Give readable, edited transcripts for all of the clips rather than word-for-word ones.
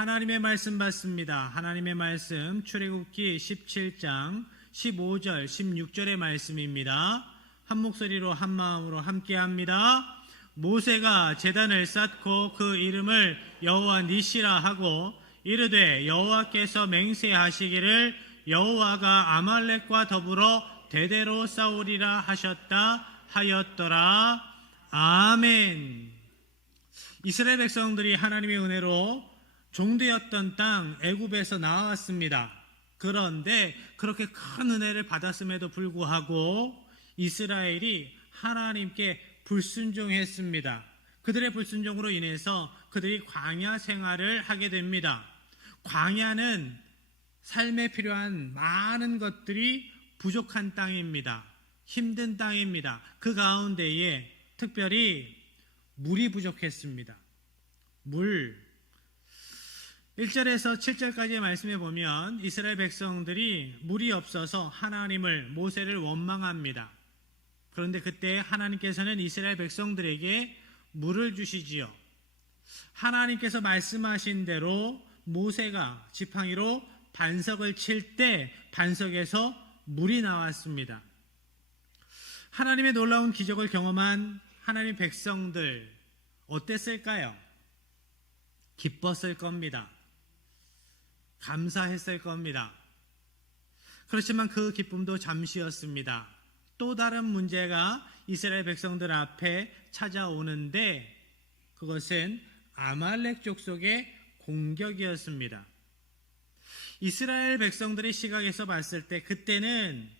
하나님의 말씀 받습니다. 하나님의 말씀 출애굽기 17장 15절 16절의 말씀입니다. 한 목소리로 한 마음으로 함께합니다. 모세가 제단을 쌓고 그 이름을 여호와 니시라 하고 이르되 여호와께서 맹세하시기를 여호와가 아말렉과 더불어 대대로 싸우리라 하셨다 하였더라. 아멘. 이스라엘 백성들이 하나님의 은혜로 종되었던 땅 애굽에서 나왔습니다. 그런데 그렇게 큰 은혜를 받았음에도 불구하고 이스라엘이 하나님께 불순종했습니다. 그들의 불순종으로 인해서 그들이 광야 생활을 하게 됩니다. 광야는 삶에 필요한 많은 것들이 부족한 땅입니다. 힘든 땅입니다. 그 가운데에 특별히 물이 부족했습니다. 물. 1절에서 7절까지의 말씀에 보면 이스라엘 백성들이 물이 없어서 하나님을, 모세를 원망합니다. 그런데 그때 하나님께서는 이스라엘 백성들에게 물을 주시지요. 하나님께서 말씀하신 대로 모세가 지팡이로 반석을 칠 때 반석에서 물이 나왔습니다. 하나님의 놀라운 기적을 경험한 하나님 백성들 어땠을까요? 기뻤을 겁니다. 감사했을 겁니다. 그렇지만 그 기쁨도 잠시였습니다. 또 다른 문제가 이스라엘 백성들 앞에 찾아오는데 그것은 아말렉 족속의 공격이었습니다. 이스라엘 백성들의 시각에서 봤을 때 그때는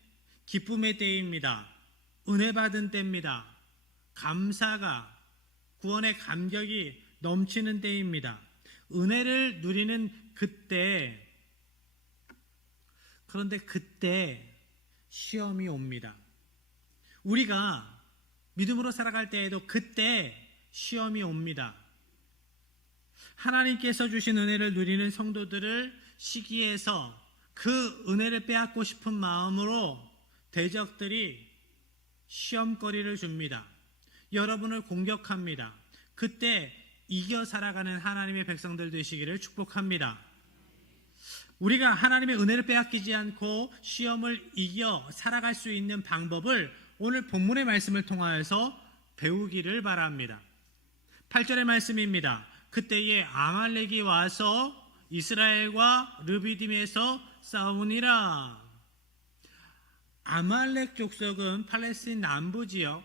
기쁨의 때입니다. 은혜 받은 때입니다. 감사가, 구원의 감격이 넘치는 때입니다. 은혜를 누리는 그때, 그런데 그때 시험이 옵니다. 우리가 믿음으로 살아갈 때에도 그때 시험이 옵니다. 하나님께서 주신 은혜를 누리는 성도들을 시기해서 그 은혜를 빼앗고 싶은 마음으로 대적들이 시험거리를 줍니다. 여러분을 공격합니다. 그때 이겨 살아가는 하나님의 백성들 되시기를 축복합니다. 우리가 하나님의 은혜를 빼앗기지 않고 시험을 이겨 살아갈 수 있는 방법을 오늘 본문의 말씀을 통하여서 배우기를 바랍니다. 8절의 말씀입니다. 그때에 아말렉이 와서 이스라엘과 르비딤에서 싸우니라. 아말렉 족속은 팔레스틴 남부 지역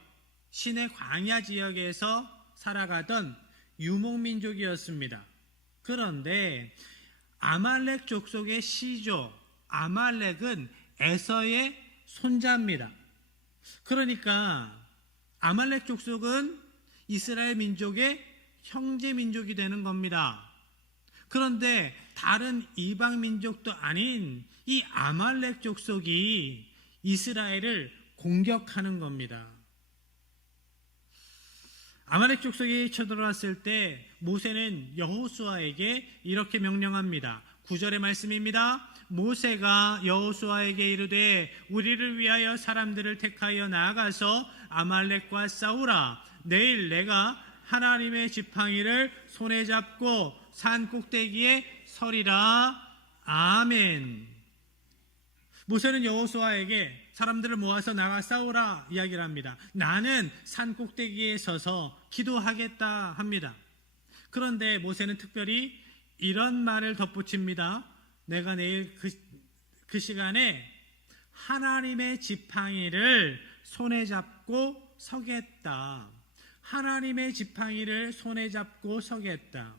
시내 광야 지역에서 살아가던 유목민족이었습니다. 그런데 아말렉 족속의 시조 아말렉은 에서의 손자입니다. 그러니까 아말렉 족속은 이스라엘 민족의 형제 민족이 되는 겁니다. 그런데 다른 이방 민족도 아닌 이 아말렉 족속이 이스라엘을 공격하는 겁니다. 아말렉 족속이 쳐들어왔을 때 모세는 여호수아에게 이렇게 명령합니다. 9절의 말씀입니다. 모세가 여호수아에게 이르되 우리를 위하여 사람들을 택하여 나아가서 아말렉과 싸우라. 내일 내가 하나님의 지팡이를 손에 잡고 산 꼭대기에 서리라. 아멘. 모세는 여호수아에게 사람들을 모아서 나가 싸우라 이야기를 합니다. 나는 산 꼭대기에 서서 기도하겠다 합니다. 그런데 모세는 특별히 이런 말을 덧붙입니다. 내가 내일 그 시간에 하나님의 지팡이를 손에 잡고 서겠다. 하나님의 지팡이를 손에 잡고 서겠다.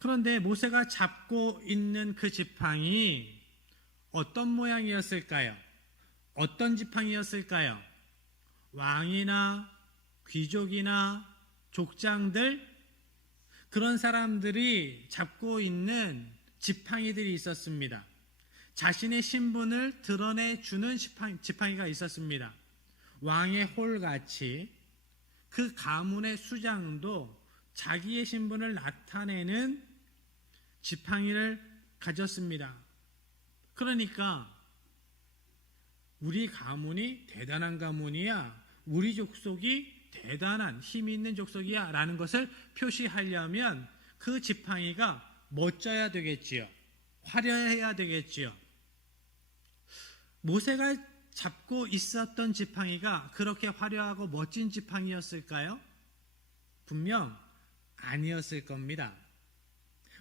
그런데 모세가 잡고 있는 그 지팡이 어떤 모양이었을까요? 어떤 지팡이였을까요? 왕이나 귀족이나 족장들 그런 사람들이 잡고 있는 지팡이들이 있었습니다. 자신의 신분을 드러내주는 지팡이가 있었습니다. 왕의 홀같이 그 가문의 수장도 자기의 신분을 나타내는 지팡이를 가졌습니다. 그러니까 우리 가문이 대단한 가문이야, 우리 족속이 대단한 힘이 있는 족속이야 라는 것을 표시하려면 그 지팡이가 멋져야 되겠지요. 화려해야 되겠지요. 모세가 잡고 있었던 지팡이가 그렇게 화려하고 멋진 지팡이였을까요? 분명 아니었을 겁니다.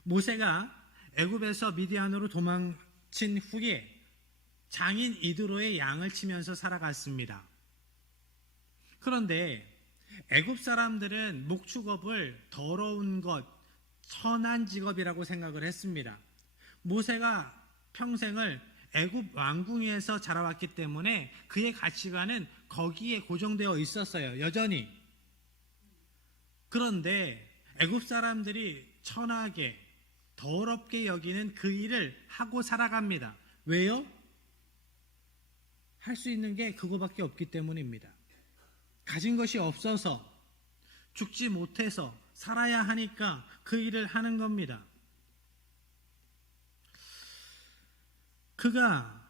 모세가 애굽에서 미디안으로 도망친 후에 장인 이드로의 양을 치면서 살아갔습니다. 그런데 애굽 사람들은 목축업을 더러운 것, 천한 직업이라고 생각을 했습니다. 모세가 평생을 애굽 왕궁에서 자라왔기 때문에 그의 가치관은 거기에 고정되어 있었어요. 여전히. 그런데 애굽 사람들이 천하게 더럽게 여기는 그 일을 하고 살아갑니다. 왜요? 할 수 있는 게 그거밖에 없기 때문입니다. 가진 것이 없어서, 죽지 못해서 살아야 하니까 그 일을 하는 겁니다. 그가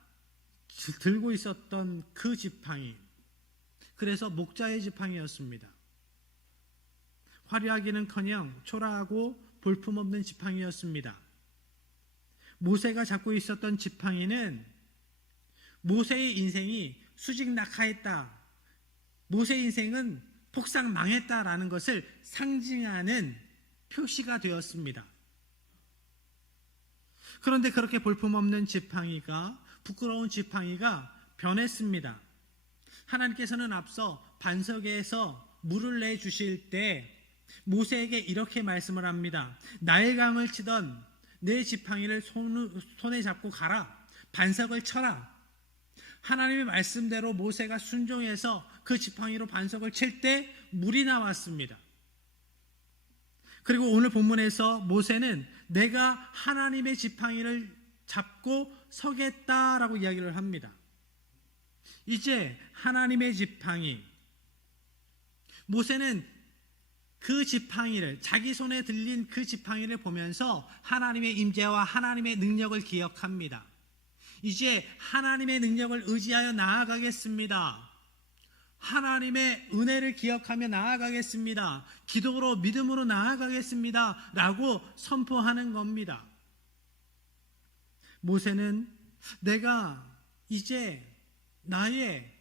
들고 있었던 그 지팡이, 그래서 목자의 지팡이였습니다. 화려하기는커녕 초라하고 볼품없는 지팡이였습니다. 모세가 잡고 있었던 지팡이는 모세의 인생이 수직낙하했다, 모세의 인생은 폭삭 망했다라는 것을 상징하는 표시가 되었습니다. 그런데 그렇게 볼품없는 지팡이가, 부끄러운 지팡이가 변했습니다. 하나님께서는 앞서 반석에서 물을 내주실 때 모세에게 이렇게 말씀을 합니다. 나일강을 치던 내 지팡이를 손에 잡고 가라. 반석을 쳐라. 하나님의 말씀대로 모세가 순종해서 그 지팡이로 반석을 칠 때 물이 나왔습니다. 그리고 오늘 본문에서 모세는 내가 하나님의 지팡이를 잡고 서겠다라고 이야기를 합니다. 이제 하나님의 지팡이, 모세는 그 지팡이를, 자기 손에 들린 그 지팡이를 보면서 하나님의 임재와 하나님의 능력을 기억합니다. 이제 하나님의 능력을 의지하여 나아가겠습니다. 하나님의 은혜를 기억하며 나아가겠습니다. 기도로, 믿음으로 나아가겠습니다. 라고 선포하는 겁니다. 모세는 내가 이제 나의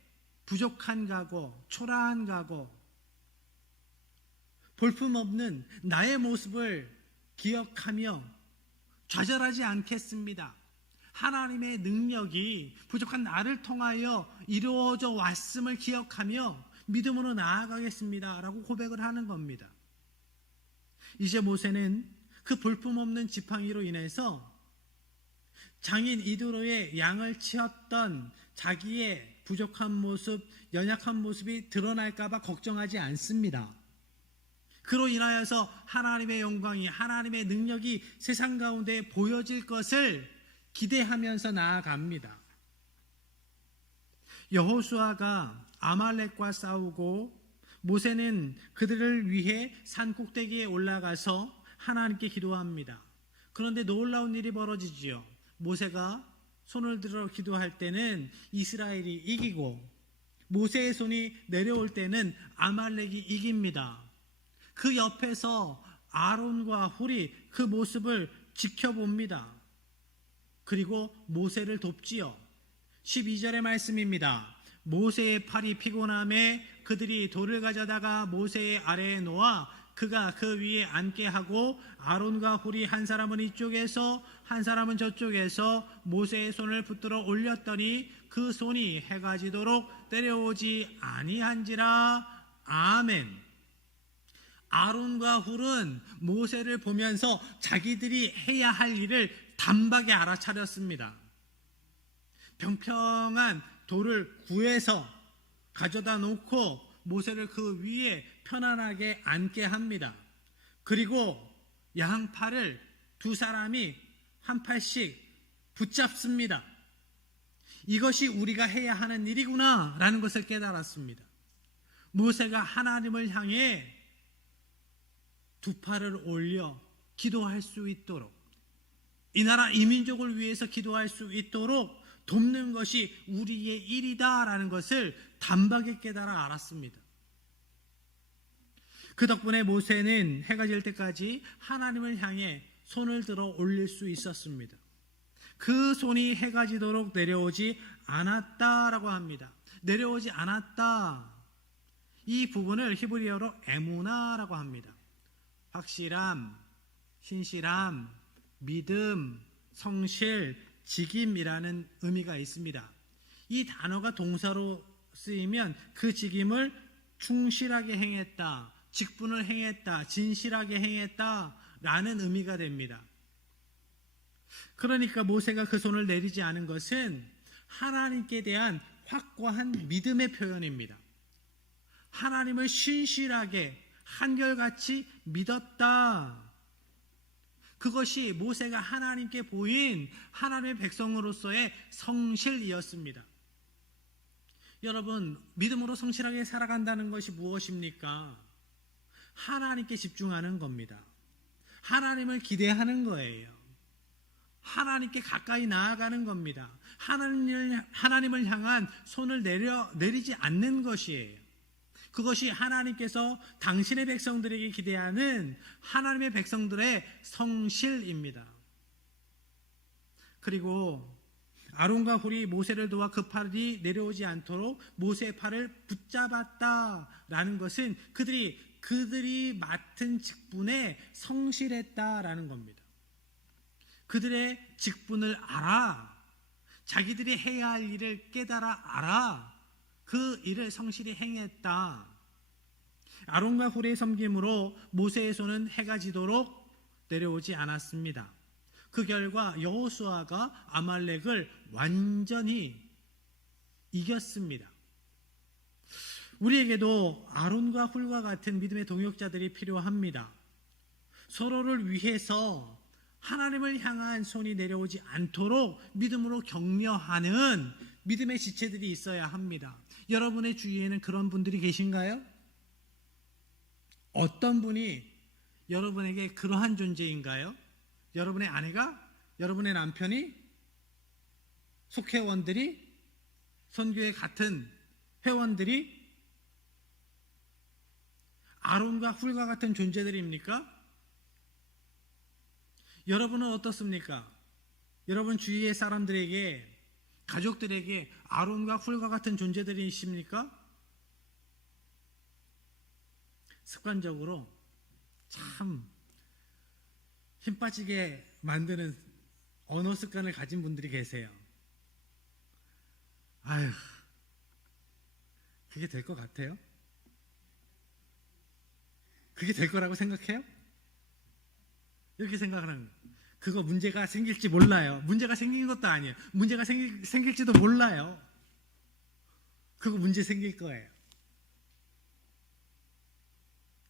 부족한 각오, 초라한 각오, 볼품없는 나의 모습을 기억하며 좌절하지 않겠습니다. 하나님의 능력이 부족한 나를 통하여 이루어져 왔음을 기억하며 믿음으로 나아가겠습니다 라고 고백을 하는 겁니다. 이제 모세는 그 볼품없는 지팡이로 인해서 장인 이드로의 양을 치었던 자기의 부족한 모습, 연약한 모습이 드러날까 봐 걱정하지 않습니다. 그로 인하여서 하나님의 영광이, 하나님의 능력이 세상 가운데 보여질 것을 기대하면서 나아갑니다. 여호수아가 아말렉과 싸우고 모세는 그들을 위해 산 꼭대기에 올라가서 하나님께 기도합니다. 그런데 놀라운 일이 벌어지지요. 모세가 손을 들어 기도할 때는 이스라엘이 이기고 모세의 손이 내려올 때는 아말렉이 이깁니다. 그 옆에서 아론과 훌이 그 모습을 지켜봅니다. 그리고 모세를 돕지요. 12절의 말씀입니다. 모세의 팔이 피곤함에 그들이 돌을 가져다가 모세의 아래에 놓아 그가 그 위에 앉게 하고 아론과 훌이 한 사람은 이쪽에서 한 사람은 저쪽에서 모세의 손을 붙들어 올렸더니 그 손이 해가 지도록 내려오지 아니한지라. 아멘. 아론과 훌은 모세를 보면서 자기들이 해야 할 일을 단박에 알아차렸습니다. 평평한 돌을 구해서 가져다 놓고 모세를 그 위에 편안하게 앉게 합니다. 그리고 양팔을 두 사람이 한 팔씩 붙잡습니다. 이것이 우리가 해야 하는 일이구나 라는 것을 깨달았습니다. 모세가 하나님을 향해 두 팔을 올려 기도할 수 있도록, 이 나라 이 민족을 위해서 기도할 수 있도록 돕는 것이 우리의 일이다라는 것을 단박에 깨달아 알았습니다. 그 덕분에 모세는 해가 질 때까지 하나님을 향해 손을 들어 올릴 수 있었습니다. 그 손이 해가 지도록 내려오지 않았다라고 합니다. 내려오지 않았다. 이 부분을 히브리어로 에무나라고 합니다. 확실함, 신실함, 믿음, 성실, 직임이라는 의미가 있습니다. 이 단어가 동사로 쓰이면 그 직임을 충실하게 행했다, 직분을 행했다, 진실하게 행했다 라는 의미가 됩니다. 그러니까 모세가 그 손을 내리지 않은 것은 하나님께 대한 확고한 믿음의 표현입니다. 하나님을 신실하게 한결같이 믿었다. 그것이 모세가 하나님께 보인 하나님의 백성으로서의 성실이었습니다. 여러분, 믿음으로 성실하게 살아간다는 것이 무엇입니까? 하나님께 집중하는 겁니다. 하나님을 기대하는 거예요. 하나님께 가까이 나아가는 겁니다. 하나님을 향한 손을 내리지 않는 것이에요. 그것이 하나님께서 당신의 백성들에게 기대하는 하나님의 백성들의 성실입니다. 그리고 아론과 훌이 모세를 도와 그 팔이 내려오지 않도록 모세의 팔을 붙잡았다라는 것은 그들이 맡은 직분에 성실했다라는 겁니다. 그들의 직분을 알아, 자기들이 해야 할 일을 깨달아 알아, 그 일을 성실히 행했다. 아론과 훌의 섬김으로 모세의 손은 해가 지도록 내려오지 않았습니다. 그 결과 여호수아가 아말렉을 완전히 이겼습니다. 우리에게도 아론과 훌과 같은 믿음의 동역자들이 필요합니다. 서로를 위해서 하나님을 향한 손이 내려오지 않도록 믿음으로 격려하는 믿음의 지체들이 있어야 합니다. 여러분의 주위에는 그런 분들이 계신가요? 어떤 분이 여러분에게 그러한 존재인가요? 여러분의 아내가? 여러분의 남편이? 속회원들이? 선교회 같은 회원들이? 아론과 훌과 같은 존재들입니까? 여러분은 어떻습니까? 여러분 주위의 사람들에게, 가족들에게 아론과 훌과 같은 존재들이십니까? 습관적으로 참 힘 빠지게 만드는 언어 습관을 가진 분들이 계세요. 아휴, 그게 될 것 같아요? 그게 될 거라고 생각해요? 이렇게 생각하는 거예요. 그거 문제가 생길지 몰라요. 문제가 생긴 것도 아니에요. 문제가 생길지도 몰라요. 그거 문제 생길 거예요.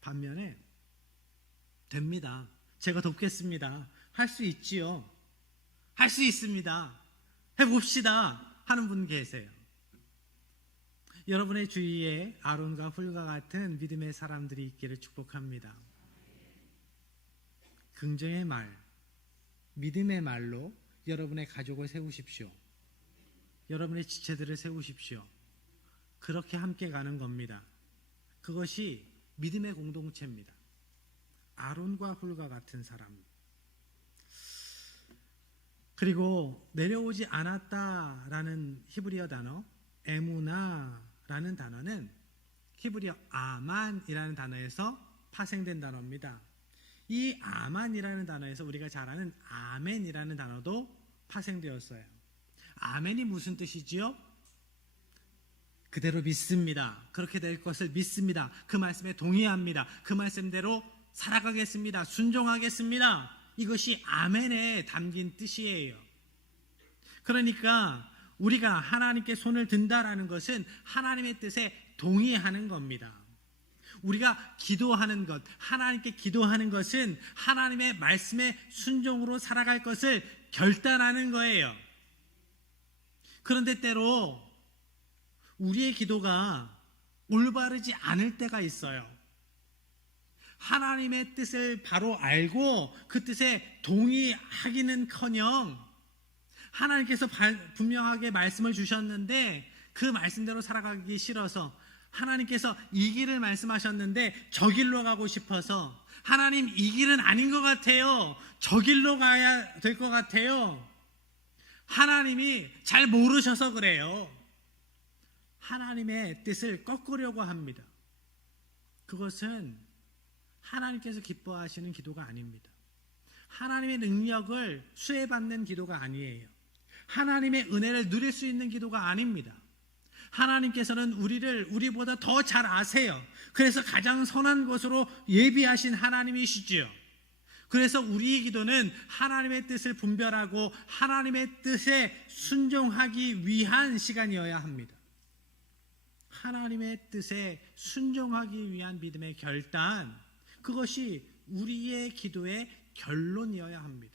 반면에 됩니다. 제가 돕겠습니다. 할 수 있지요. 할 수 있습니다. 해봅시다 하는 분 계세요. 여러분의 주위에 아론과 훌과 같은 믿음의 사람들이 있기를 축복합니다. 긍정의 말, 믿음의 말로 여러분의 가족을 세우십시오. 여러분의 지체들을 세우십시오. 그렇게 함께 가는 겁니다. 그것이 믿음의 공동체입니다. 아론과 훌과 같은 사람. 그리고 내려오지 않았다라는 히브리어 단어 에무나라는 단어는 히브리어 아만이라는 단어에서 파생된 단어입니다. 이 아만이라는 단어에서 우리가 잘 아는 아멘이라는 단어도 파생되었어요. 아멘이 무슨 뜻이지요? 그대로 믿습니다. 그렇게 될 것을 믿습니다. 그 말씀에 동의합니다. 그 말씀대로 살아가겠습니다. 순종하겠습니다. 이것이 아멘에 담긴 뜻이에요. 그러니까 우리가 하나님께 손을 든다라는 것은 하나님의 뜻에 동의하는 겁니다. 우리가 기도하는 것, 하나님께 기도하는 것은 하나님의 말씀에 순종으로 살아갈 것을 결단하는 거예요. 그런데 때로 우리의 기도가 올바르지 않을 때가 있어요. 하나님의 뜻을 바로 알고 그 뜻에 동의하기는커녕 하나님께서 분명하게 말씀을 주셨는데 그 말씀대로 살아가기 싫어서 하나님께서 이 길을 말씀하셨는데 저 길로 가고 싶어서 하나님 이 길은 아닌 것 같아요. 저 길로 가야 될 것 같아요. 하나님이 잘 모르셔서 그래요. 하나님의 뜻을 꺾으려고 합니다. 그것은 하나님께서 기뻐하시는 기도가 아닙니다. 하나님의 능력을 수혜받는 기도가 아니에요. 하나님의 은혜를 누릴 수 있는 기도가 아닙니다. 하나님께서는 우리를 우리보다 더 잘 아세요. 그래서 가장 선한 것으로 예비하신 하나님이시지요. 그래서 우리의 기도는 하나님의 뜻을 분별하고 하나님의 뜻에 순종하기 위한 시간이어야 합니다. 하나님의 뜻에 순종하기 위한 믿음의 결단, 그것이 우리의 기도의 결론이어야 합니다.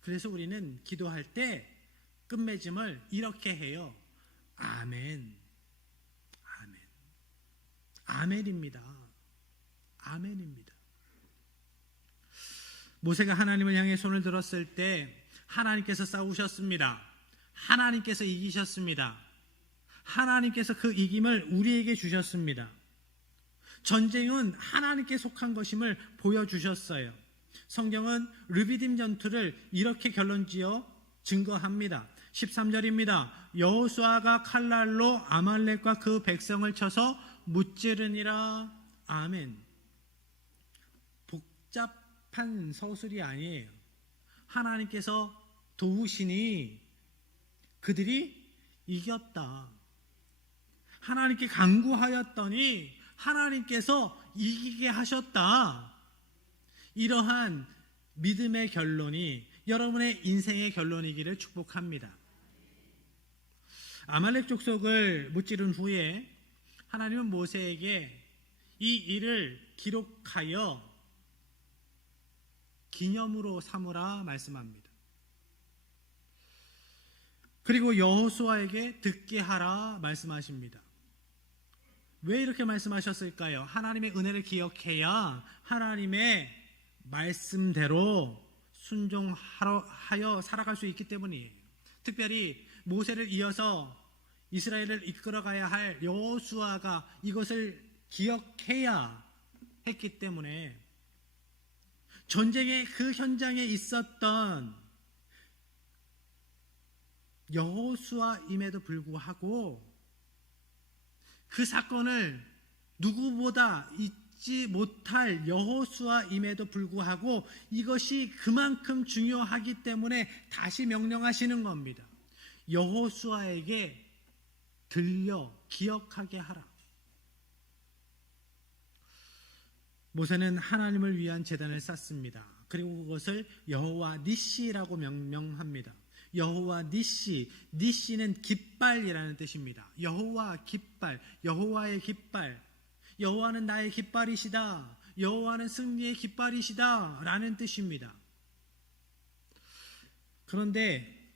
그래서 우리는 기도할 때 끝맺음을 이렇게 해요. 아멘. 아멘. 아멘입니다. 아멘입니다. 모세가 하나님을 향해 손을 들었을 때 하나님께서 싸우셨습니다. 하나님께서 이기셨습니다. 하나님께서 그 이김을 우리에게 주셨습니다. 전쟁은 하나님께 속한 것임을 보여주셨어요. 성경은 르비딤 전투를 이렇게 결론지어 증거합니다. 13절입니다. 여호수아가 칼날로 아말렉과 그 백성을 쳐서 무찌르니라. 아멘. 복잡한 서술이 아니에요. 하나님께서 도우시니 그들이 이겼다. 하나님께 간구하였더니 하나님께서 이기게 하셨다. 이러한 믿음의 결론이 여러분의 인생의 결론이기를 축복합니다. 아말렉 족속을 무찌른 후에 하나님은 모세에게 이 일을 기록하여 기념으로 삼으라 말씀합니다. 그리고 여호수아에게 듣게 하라 말씀하십니다. 왜 이렇게 말씀하셨을까요? 하나님의 은혜를 기억해야 하나님의 말씀대로 순종하여 살아갈 수 있기 때문이에요. 특별히 모세를 이어서 이스라엘을 이끌어가야 할 여호수아가 이것을 기억해야 했기 때문에 전쟁의 그 현장에 있었던 여호수아임에도 불구하고 그 사건을 누구보다 잊지 못할 여호수아임에도 불구하고 이것이 그만큼 중요하기 때문에 다시 명령하시는 겁니다. 여호수아에게 들려 기억하게 하라. 모세는 하나님을 위한 제단을 쌓습니다. 그리고 그것을 여호와 니시라고 명명합니다. 여호와 니시, 니시는 깃발이라는 뜻입니다. 여호와 깃발, 여호와의 깃발, 여호와는 나의 깃발이시다, 여호와는 승리의 깃발이시다 라는 뜻입니다. 그런데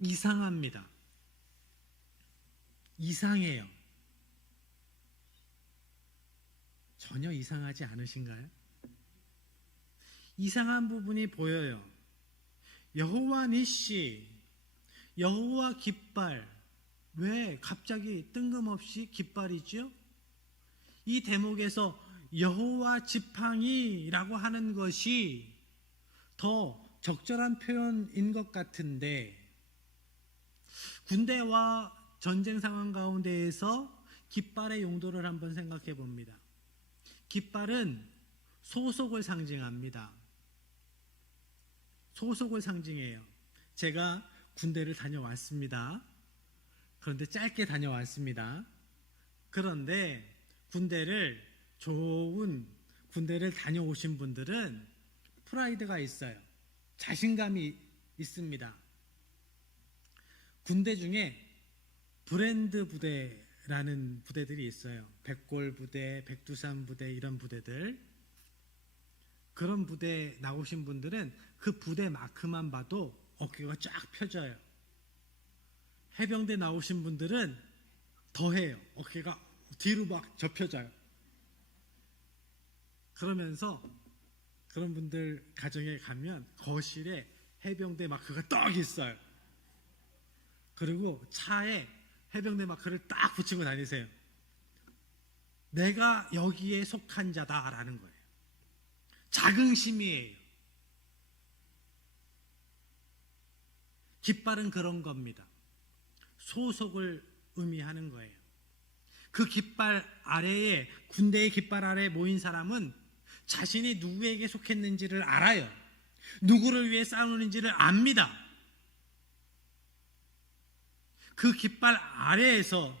이상합니다. 이상해요. 전혀 이상하지 않으신가요? 이상한 부분이 보여요. 여호와 니시, 여호와 깃발, 왜 갑자기 뜬금없이 깃발이죠? 이 대목에서 여호와 지팡이라고 하는 것이 더 적절한 표현인 것 같은데, 군대와 전쟁 상황 가운데에서 깃발의 용도를 한번 생각해 봅니다. 깃발은 소속을 상징합니다. 소속을 상징해요. 제가 군대를 다녀왔습니다. 그런데 짧게 다녀왔습니다. 그런데 좋은 군대를 다녀오신 분들은 프라이드가 있어요. 자신감이 있습니다. 군대 중에 브랜드 부대라는 부대들이 있어요. 백골 부대, 백두산 부대, 이런 부대들. 그런 부대 나오신 분들은 그 부대 마크만 봐도 어깨가 쫙 펴져요. 해병대 나오신 분들은 더해요. 어깨가 뒤로 막 접혀져요. 그러면서 그런 분들 가정에 가면 거실에 해병대 마크가 떡 있어요. 그리고 차에 해병대 마크를 딱 붙이고 다니세요. 내가 여기에 속한 자다라는 거예요. 자긍심이에요. 깃발은 그런 겁니다. 소속을 의미하는 거예요. 그 깃발 아래에, 군대의 깃발 아래에 모인 사람은 자신이 누구에게 속했는지를 알아요. 누구를 위해 싸우는지를 압니다. 그 깃발 아래에서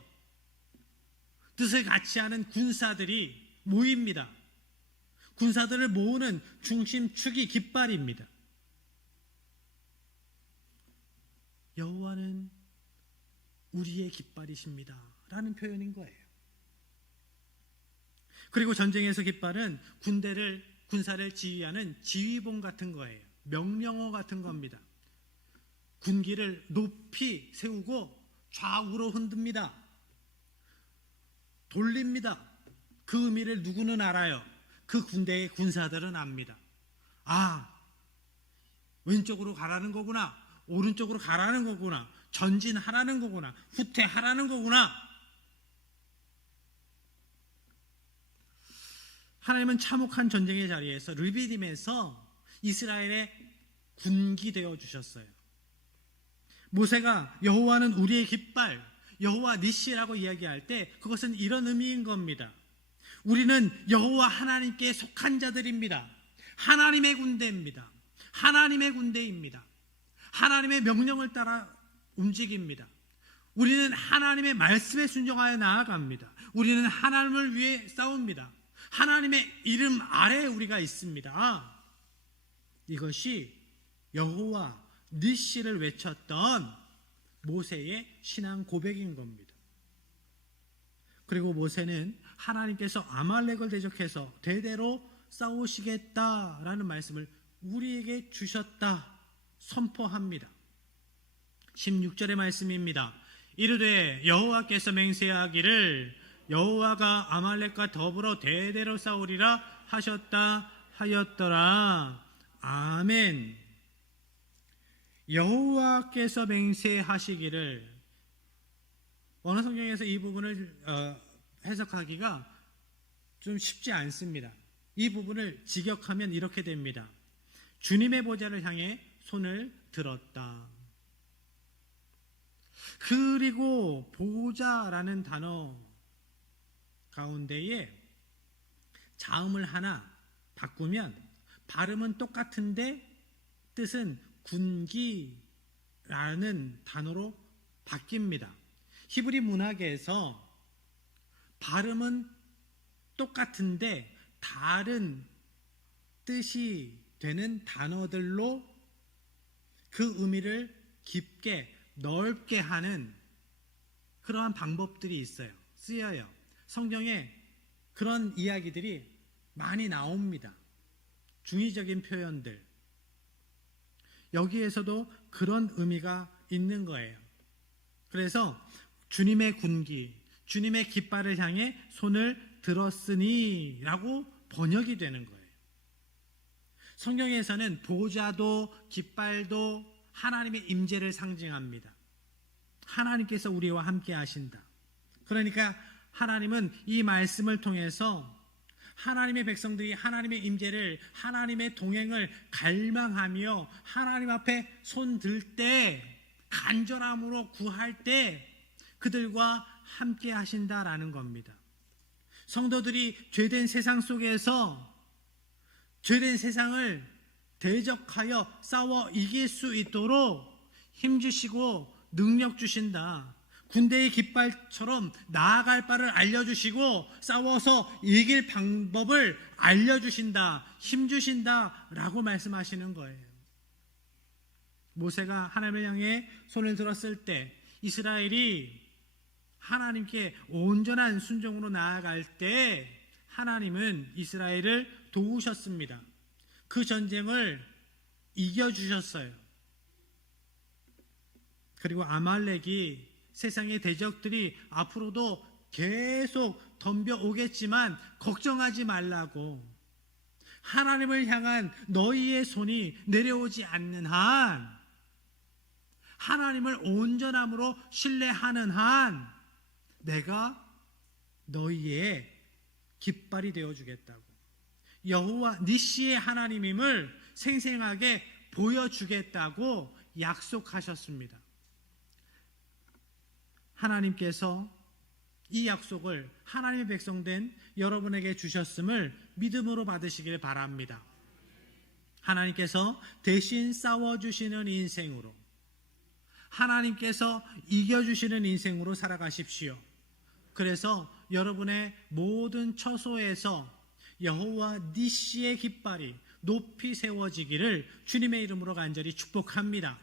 뜻을 같이 하는 군사들이 모입니다. 군사들을 모으는 중심축이 깃발입니다. 여호와는 우리의 깃발이십니다 라는 표현인 거예요. 그리고 전쟁에서 깃발은 군사를 지휘하는 지휘봉 같은 거예요. 명령어 같은 겁니다. 군기를 높이 세우고 좌우로 흔듭니다. 돌립니다. 그 의미를 누구는 알아요? 그 군대의 군사들은 압니다. 아, 왼쪽으로 가라는 거구나, 오른쪽으로 가라는 거구나, 전진하라는 거구나, 후퇴하라는 거구나. 하나님은 참혹한 전쟁의 자리에서 르비딤에서 이스라엘의 군기 되어 주셨어요. 모세가 여호와는 우리의 깃발, 여호와 니시라고 이야기할 때 그것은 이런 의미인 겁니다. 우리는 여호와 하나님께 속한 자들입니다. 하나님의 군대입니다. 하나님의 군대입니다. 하나님의 명령을 따라 움직입니다. 우리는 하나님의 말씀에 순종하여 나아갑니다. 우리는 하나님을 위해 싸웁니다. 하나님의 이름 아래에 우리가 있습니다. 이것이 여호와 니시를 외쳤던 모세의 신앙 고백인 겁니다. 그리고 모세는 하나님께서 아말렉을 대적해서 대대로 싸우시겠다라는 말씀을 우리에게 주셨다 선포합니다. 16절의 말씀입니다. 이르되 여호와께서 맹세하기를 여호와가 아말렉과 더불어 대대로 싸우리라 하셨다 하였더라. 아멘. 여호와께서 맹세하시기를, 원어 성경에서 이 부분을 해석하기가 좀 쉽지 않습니다. 이 부분을 직역하면 이렇게 됩니다. 주님의 보좌를 향해 손을 들었다. 그리고 보좌라는 단어 가운데에 자음을 하나 바꾸면 발음은 똑같은데 뜻은 군기라는 단어로 바뀝니다. 히브리 문학에서 발음은 똑같은데 다른 뜻이 되는 단어들로 그 의미를 깊게 넓게 하는 그러한 방법들이 있어요. 쓰여요. 성경에 그런 이야기들이 많이 나옵니다. 중의적인 표현들. 여기에서도 그런 의미가 있는 거예요. 그래서 주님의 군기, 주님의 깃발을 향해 손을 들었으니 라고 번역이 되는 거예요. 성경에서는 보좌도 깃발도 하나님의 임재를 상징합니다. 하나님께서 우리와 함께 하신다. 그러니까 하나님은 이 말씀을 통해서 하나님의 백성들이 하나님의 임재를, 하나님의 동행을 갈망하며 하나님 앞에 손 들 때, 간절함으로 구할 때 그들과 함께 하신다라는 겁니다. 성도들이 죄된 세상 속에서 죄된 세상을 대적하여 싸워 이길 수 있도록 힘주시고 능력 주신다. 군대의 깃발처럼 나아갈 바를 알려주시고 싸워서 이길 방법을 알려주신다, 힘주신다 라고 말씀하시는 거예요. 모세가 하나님을 향해 손을 들었을 때 이스라엘이 하나님께 온전한 순종으로 나아갈 때 하나님은 이스라엘을 도우셨습니다. 그 전쟁을 이겨주셨어요. 그리고 아말렉이, 세상의 대적들이 앞으로도 계속 덤벼오겠지만 걱정하지 말라고, 하나님을 향한 너희의 손이 내려오지 않는 한, 하나님을 온전함으로 신뢰하는 한 내가 너희의 깃발이 되어주겠다고, 여호와 니시의 하나님임을 생생하게 보여주겠다고 약속하셨습니다. 하나님께서 이 약속을 하나님의 백성된 여러분에게 주셨음을 믿음으로 받으시길 바랍니다. 하나님께서 대신 싸워주시는 인생으로, 하나님께서 이겨주시는 인생으로 살아가십시오. 그래서 여러분의 모든 처소에서 여호와 니시의 깃발이 높이 세워지기를 주님의 이름으로 간절히 축복합니다.